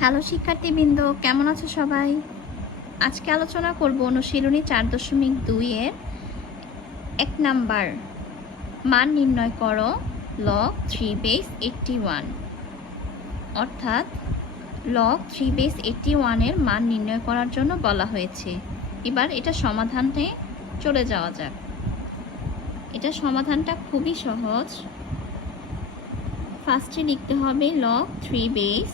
Hello শিক্ষার্থীবৃন্দ, কেমন আছো সবাই? আজকে আলোচনা করব অনুশীলনী চার দশমিক দুইয়ের এক নাম্বার। মান নির্ণয় করো log three base eighty one অর্থাৎ লগ থ্রি বেস এইটটি ওয়ানের মান নির্ণয় করার জন্য বলা হয়েছে। এবার এটা সমাধানে চলে যাওয়া যাক। এটা সমাধানটা খুবই সহজ। ফার্স্টে লিখতে হবে লগ থ্রি বেস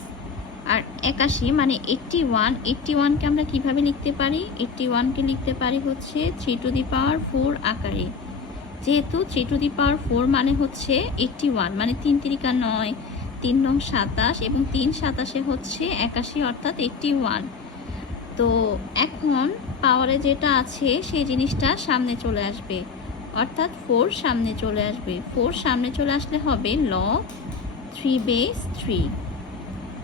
আর একাশি মানে এইট্টি ওয়ান এইট্টি ওয়ানকে আমরা কীভাবে লিখতে পারি? এইট্টি ওয়ানকে লিখতে পারি হচ্ছে three to the power four আকারে। যেহেতু three to the power four মানে হচ্ছে এইট্টি ওয়ান মানে তিন তিরিকা নয়, তিন নং সাতাশ এবং তিন সাতাশে হচ্ছে একাশি অর্থাৎ এইট্টি ওয়ান তো এখন পাওয়ারে যেটা আছে, সেই জিনিসটা সামনে চলে আসবে। অর্থাৎ ফোর সামনে চলে আসবে। ফোর সামনে চলে আসলে হবে log three base three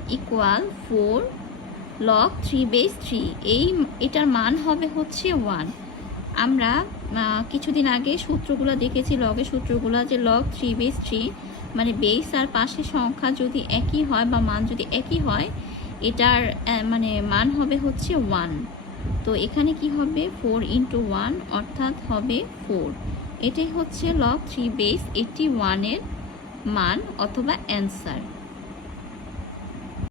equal four log three base three এই, এটার মান হবে হচ্ছে ওয়ান আমরা কিছুদিন আগে সূত্রগুলো দেখেছি লগের সূত্রগুলো যে লগ থ্রি বেস থ্রি মানে বেস আর পাশের সংখ্যা যদি একই হয় বা মান যদি একই হয়, এটার মানে মান হবে হচ্ছে ওয়ান তো এখানে কি হবে? ফোর ইন্টু ওয়ান অর্থাৎ হবে ফোর এটাই হচ্ছে লগ থ্রি বেস এইটটি ওয়ানের মান অথবা অ্যান্সার